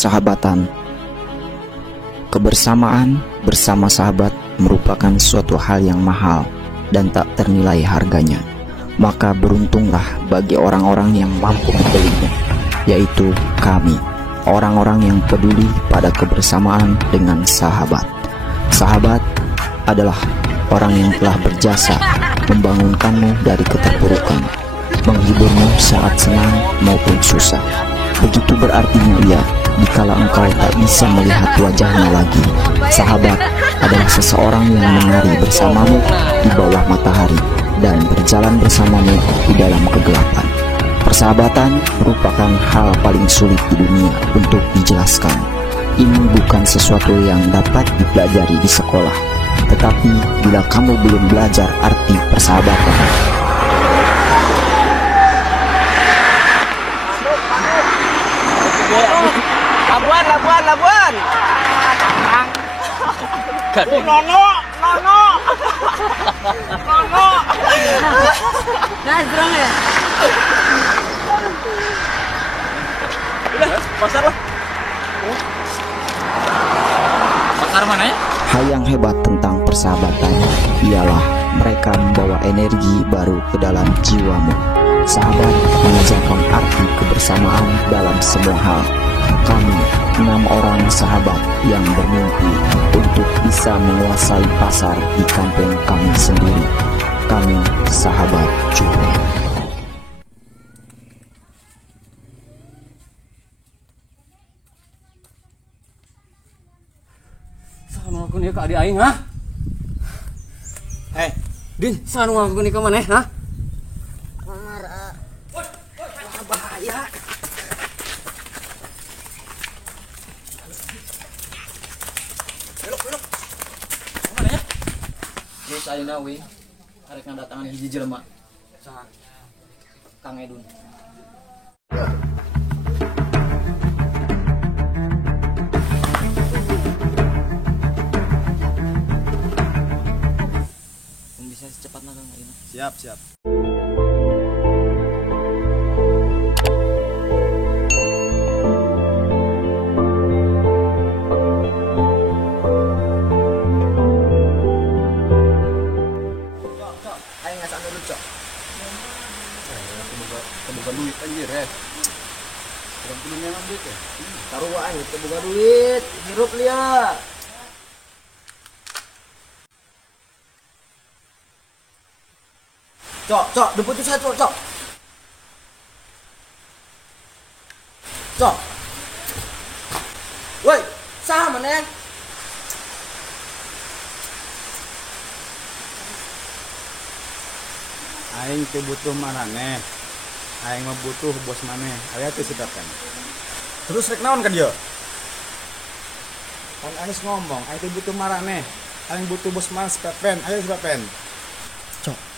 persahabatan. Kebersamaan bersama sahabat merupakan suatu hal yang mahal dan tak ternilai harganya. Maka beruntunglah bagi orang-orang yang mampu membelinya, yaitu kami, orang-orang yang peduli pada kebersamaan dengan sahabat. Sahabat adalah orang yang telah berjasa membangunkanmu dari keterpurukan, menghiburmu saat senang maupun susah. Begitu berartinya ia dikala engkau tak bisa melihat wajahnya lagi. Sahabat adalah seseorang yang menari bersamamu di bawah matahari dan berjalan bersamamu di dalam kegelapan. Persahabatan merupakan hal paling sulit di dunia untuk dijelaskan. Ini bukan sesuatu yang dapat dipelajari di sekolah, tetapi bila kamu belum belajar arti persahabatan, Labuan. Nono. Gazrong ya? Udah, pasar lah. Pasar mana ya? hal yang hebat tentang persahabatan ialah mereka membawa energi baru ke dalam jiwamu. Sahabat mengajarkan arti kebersamaan dalam semua hal. Kami 6 orang sahabat yang bermimpi untuk bisa menguasai pasar di kampung kami sendiri. Kami sahabat Junet. Sana aku nih ke adik aing, ha? Din, sana aku nih ke mana, ha? Kamar, Bahaya. Belok. Mana ya? Guys, ayo nawi. Arek ngadatangan hiji jelema. Saha? Kang Edun. Bisa secepatnya Kang Edun. Siap. Bukan duit anjir, Kurang puluhnya ngambil ya. Taruhan itu buka duit, hirup liat. Cok, dempet itu saya cok. Cok. Woi, sah mana? Aing teh butuh marane. Aing mah butuh bos maneh. Aya teh sidakan. Terus rek naon kan dia? Kan Aing ngomong, aing teh butuh marane. Aing butuh bos maneh sepepen. Ayo sepepen.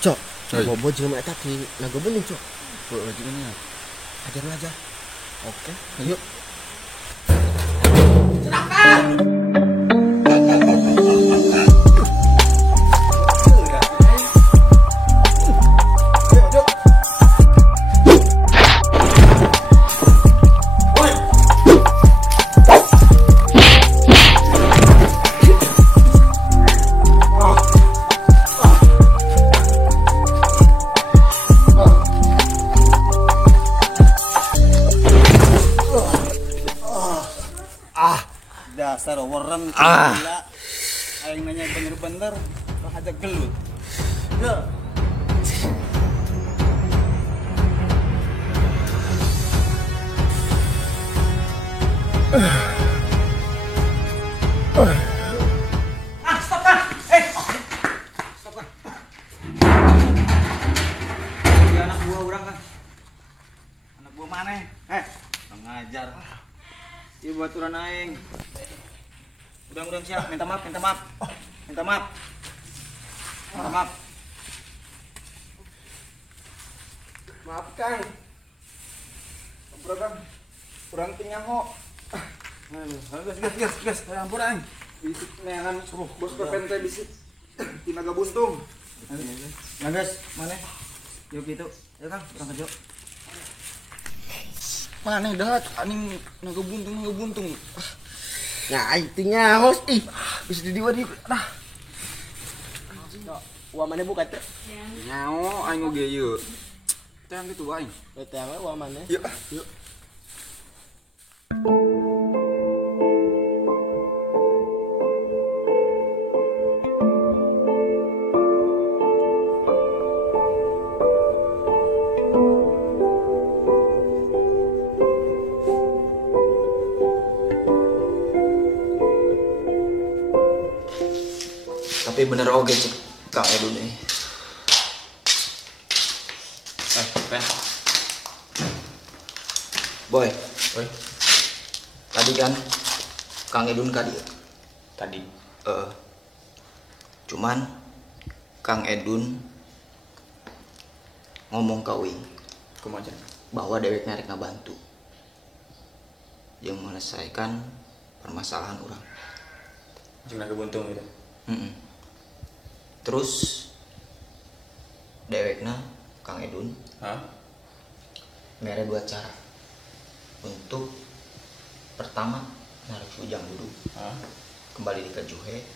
Cok. Bobo jeung eta ki nagobeun cok. Tuh lagi Ajar. Oke. Ayo. Dasar orang gila. Aing nanya bener-bener lah aja gelut. Ya. Stop kan. Stop kan. Ini anak buah orang kan. Anak buah mana? Pengajar. Ieu baturan aing. Udang siap, minta maaf. Maaf Kang. Kurang tinggal ho. Gas. Ampun aing. Bisik neangan suruh bos pepen teh bisik. Tinaga buntung. Nah guys, mana? Yuk gitu. Yuk Kang, berangkat yuk. Mana dat? Aning naga buntung. Ya itunya hos ih. Bisa di diwa di. Nah. Wa mana buka teh? Nyao aing oge ieu. Teh gitu aing. Teh wa mana? Yuk. Tapi bener oge cek Kang Edun nih. Pen. Boy. Tadi kan Kang Edun kadi. Tadi. Cuman Kang Edun ngomong ke Uing Kumaha? bahwa dewek narik ngabantu yang menyelesaikan permasalahan orang. Cuma kebuntung gitu. Terus dewekna Kang Edun mere dua cara untuk pertama narik ujang duduk kembali ke Juhe,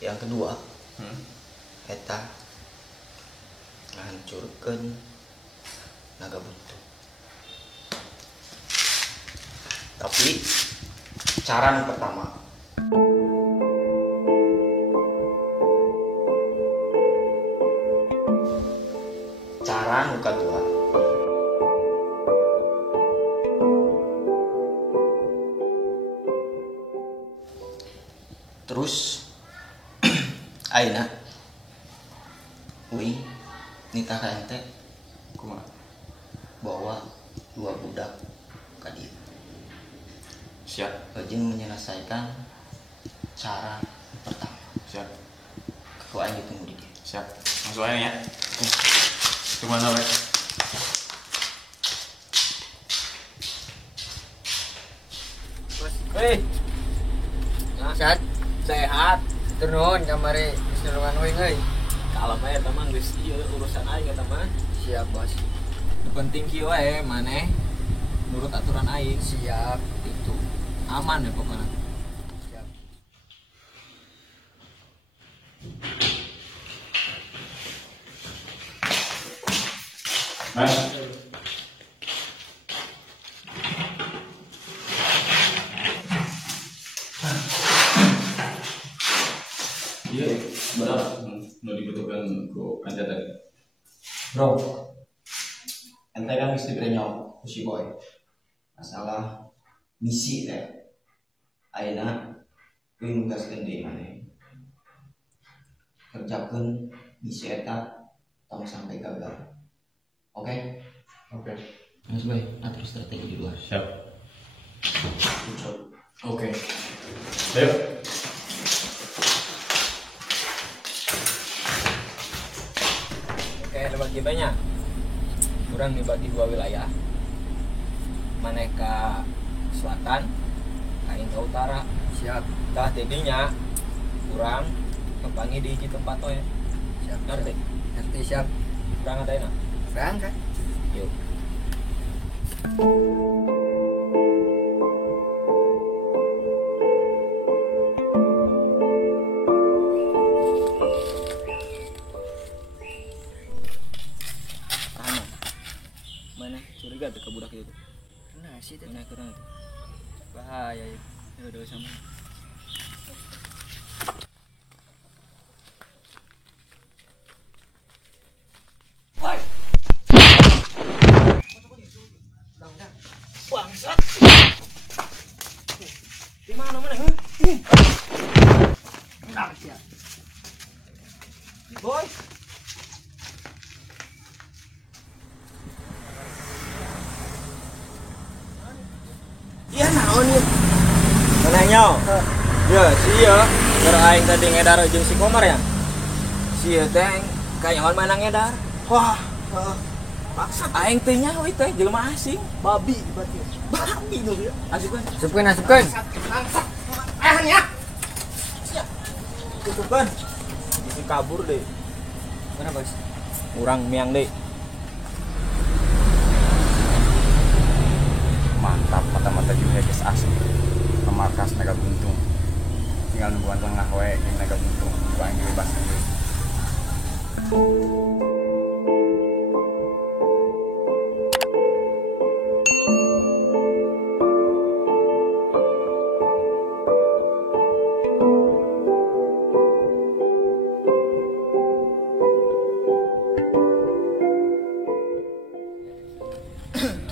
yang kedua eta ngahancurkeun naga buntu. Tapi cara yang pertama cara nu kadua terus ayeuna Uing nita ka ente Kumaha? bawa dua budak ka dieu Siap. jeung menyelesaikan cara pertama. Siap. Kau aing ditunggu di dieu. Siap. Langsung aja ya. Kemana lagi? Hei. Sehat. Turun kamari disuruhan Uing euy. Kalau mah eta mah geus ieu urusan aing eta mah. Siap, Bos. Nu penting kieu wae maneh nurut aturan aing. Siap. Itu aman ya pokoknya. Siap. Iya, benar. Mau dibutuhkan ku Anja tadi. Bro, ente kan mesti berenyau ku si Boy. Masalah misi teh. Ayeuna kuing nugaskeun deui maneh. Kerjakeun misi eta tong sampai gagal. Oke? Oke. Mas Boy, atur strategi di luar. Siap. Oke. Ayo. Oke, dibagi banyak. Kurang dibagi dua wilayah. Maneh ke selatan, aing ke utara. Siap. Tah tidinya kurang kempangi di hiji tempat we. Siap. Ngerti? Ngerti siap. Kurang ada enak. Berangkat. Yuk. Rahman. Mana curiga tuh ke budak itu? Nah, sih teh. Mana kurang itu? Bahaya ya. Ya udah sama. Bangsat. Di mana mana? Nah, siap. Boy. Iya naon ieu? Mana nyao? Ya, sia. Keur aing tadi ngedar jeung si Komar ya. Sia teh kayaon mana ngedar? Wah, maksud aing teh nya we teh jelema asing. Babi berarti. Babi nu dia. Asupkeun. Asupkeun. Ahnya. Sia. Tutupkeun. Bisi kabur deh. Mana, Bos? Urang miang deh. Mah, mata-mata juga geus asli ke markas Naga Buntung. Tinggal nungguan tengah we di Naga Buntung buang dibebas deui.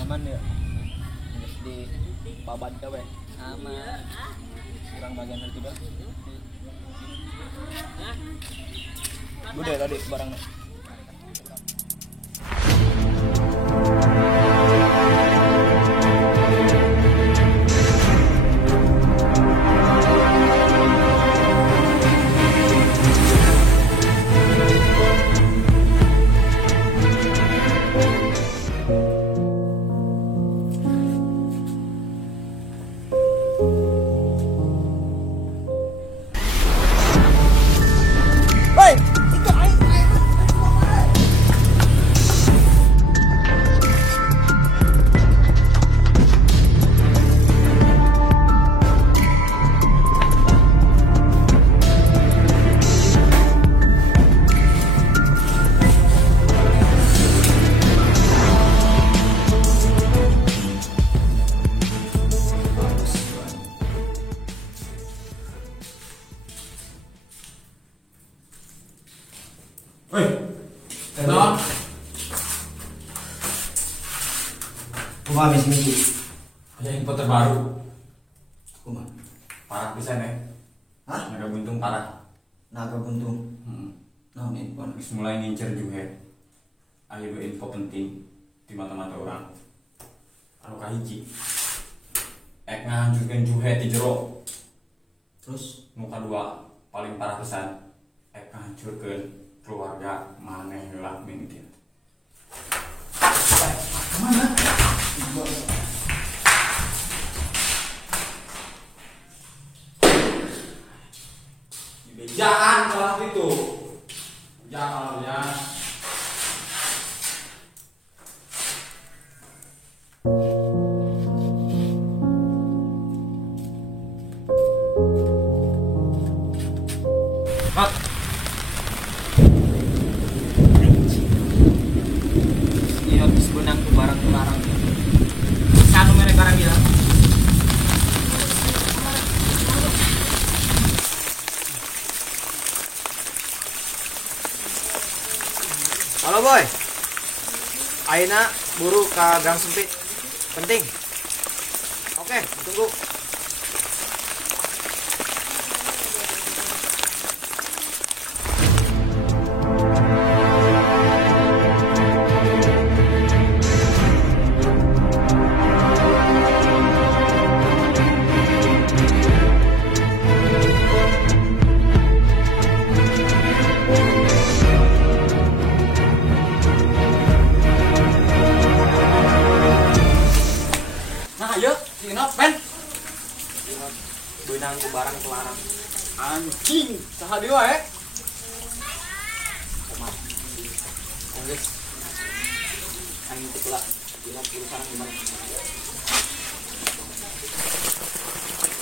Aman ya. Geus di babad ka we. Aman. Kurang bagian dari tiba. Udah tadi barangnya. Gua habis minggu. Ada info terbaru. Kuma. Parah pisan ya. Hah? Naga Buntung parah. Naga Buntung. Nah, ini info. Terus mulai ngincer juga. Ayo info penting di mata-mata orang. Anu kahiji. Ngahancurkeun juhe di jero. Terus Nu kadua paling parah pisan. Ngahancurkeun keluarga maneh heula mimiti. Kemana? Jangan kalau itu. Jangan ya. Mat. Iya habis benang tuh barang larang. Sanu merek barang ya. Halo boy. Ayeuna buru ka Gang Sempit. Penting. Oke, tunggu. Benang ku barang kelarang. Anjing, saha deui wae. Geus. Aing teh pula lihat urusan gimana.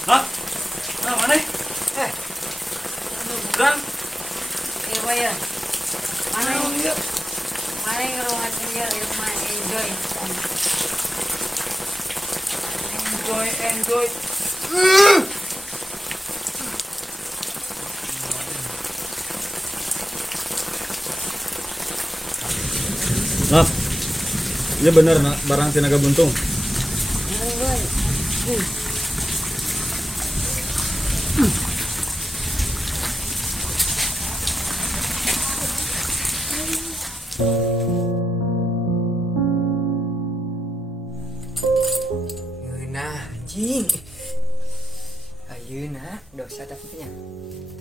Hah? Nah, mana? Dan Waya. Mana yang yuk? Mana yang rumah dia rumah enjoy. enjoy. Nah, iya bener nak barang Naga Buntung. Nah, anjing. Ayeuna dosa tapi nya.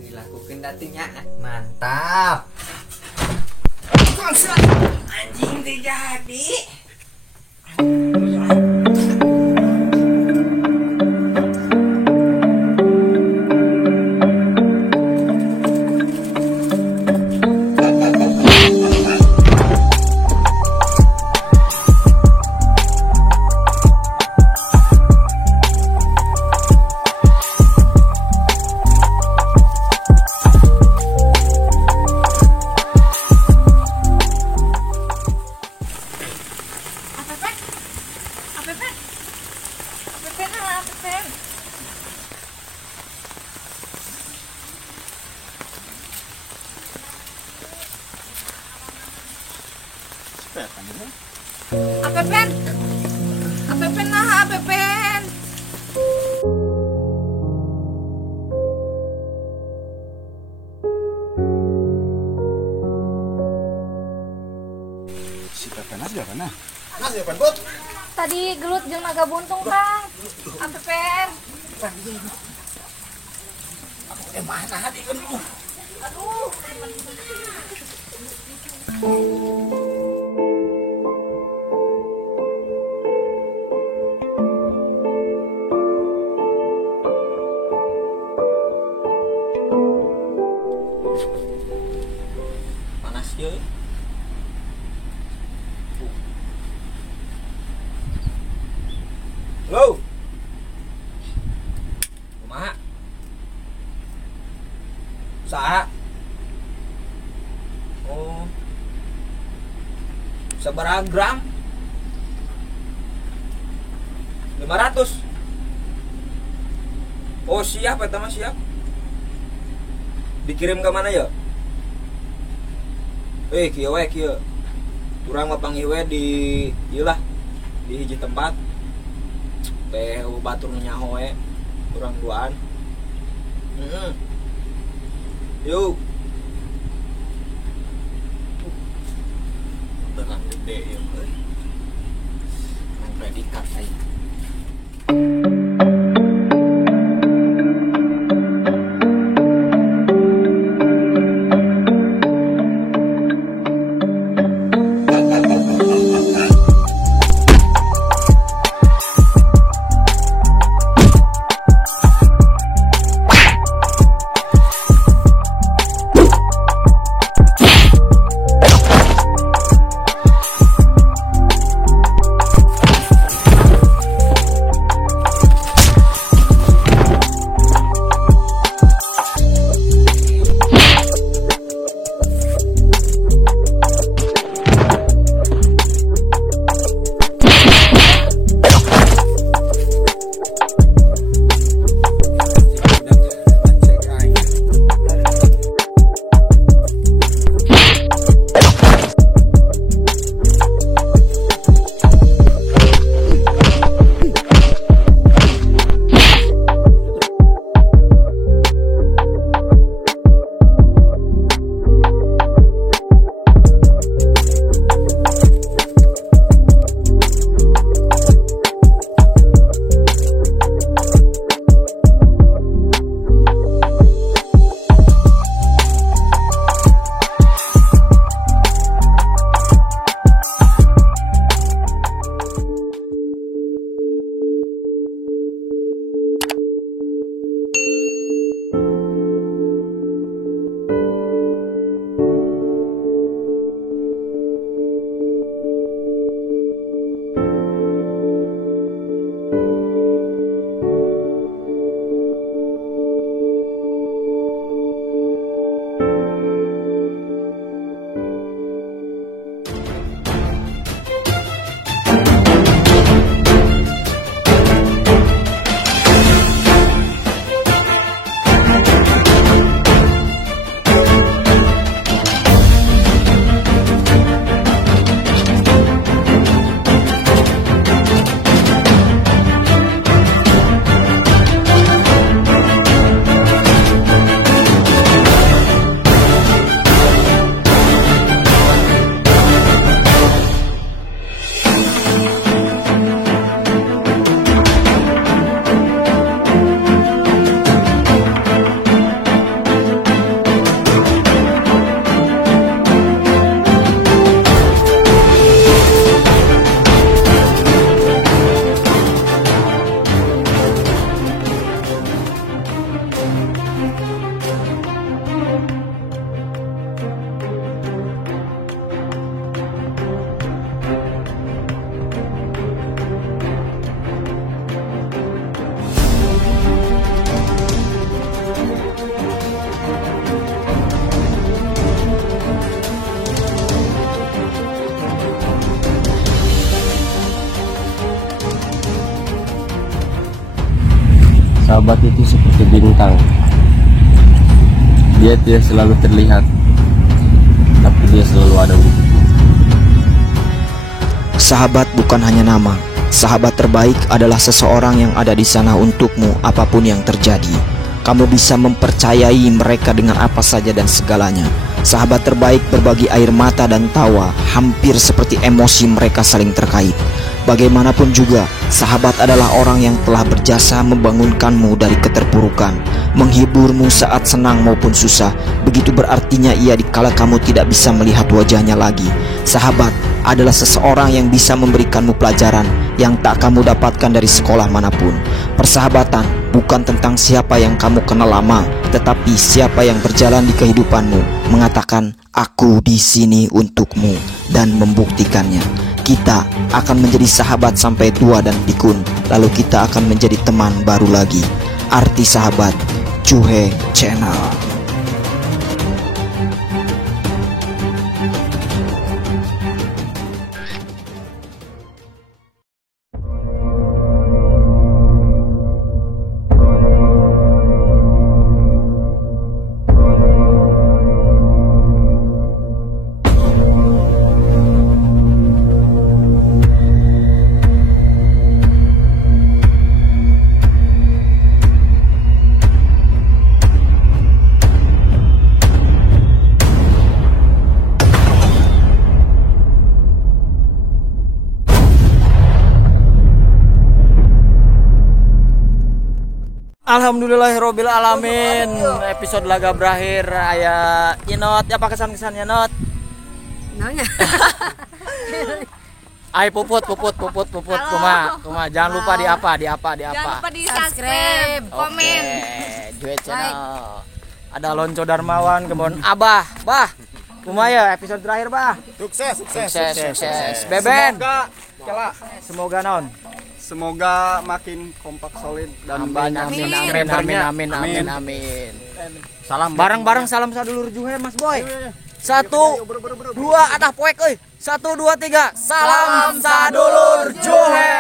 Dilakukeun datinya. Mantap. Anjing teh jadi. sepetan ya. Apepen. Apepen nah, Apepen. Si Pepen aja kan nah. Tadi gelut jeung naga buntung, Kang. Apepen. Panas ya. Halo. Kumaha? Saha? Oh. Sabaraha gram? 500. Oh siap, eta mah siap. Dikirim ke mana ya? Kieu we kieu. Urang mah panggih we di ieu lah. Di hiji tempat. Teh batur nyaho we. Urang duaan. Yuk. Dengan gede ya, euy. Nang predikat aing. Sahabat itu seperti bintang. Dia tidak selalu terlihat, tapi dia selalu ada untukmu. Sahabat bukan hanya nama. Sahabat terbaik adalah seseorang yang ada di sana untukmu apapun yang terjadi. Kamu bisa mempercayai mereka dengan apa saja dan segalanya. Sahabat terbaik berbagi air mata dan tawa, hampir seperti emosi mereka saling terkait. Bagaimanapun juga, sahabat adalah orang yang telah berjasa membangunkanmu dari keterpurukan, menghiburmu saat senang maupun susah. Begitu berartinya ia dikala kamu tidak bisa melihat wajahnya lagi. Sahabat adalah seseorang yang bisa memberikanmu pelajaran yang tak kamu dapatkan dari sekolah manapun. Persahabatan bukan tentang siapa yang kamu kenal lama, tetapi siapa yang berjalan di kehidupanmu, mengatakan aku di sini untukmu dan membuktikannya. Kita akan menjadi sahabat sampai tua dan pikun, lalu kita akan menjadi teman baru lagi. Arti sahabat, Cuhe Channel. Alhamdulillahirobbil alamin. Episode laga berakhir. Aya Inot, apa kesan-kesannya Not? Nanya. Ay puput. Kuma. Jangan lupa di apa? Jangan lupa di subscribe, komen. Cuhe Channel. Ada Lonco Darmawan, kebon Abah. Bah. Kuma ya episode terakhir, Bah. Sukses. Beben. Semoga non. Semoga makin kompak solid dan banyak Amin. Salam bareng-bareng, salam sadulur Juhe Mas Boy. 1 2 adah poek euy. 1 2 3. Salam sadulur Juhe.